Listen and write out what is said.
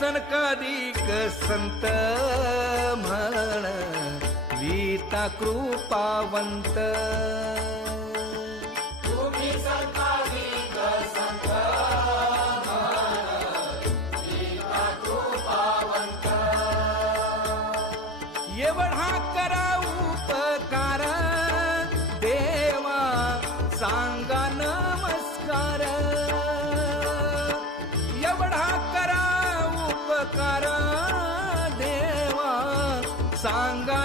सनकादिक संत म्हण विता कृपावंत तुम्ही सनकादिक संत विता कृपावंत एवढा करा उपकार देवा सांगा नमस्कार एवढा करा उपकार देवा सांगा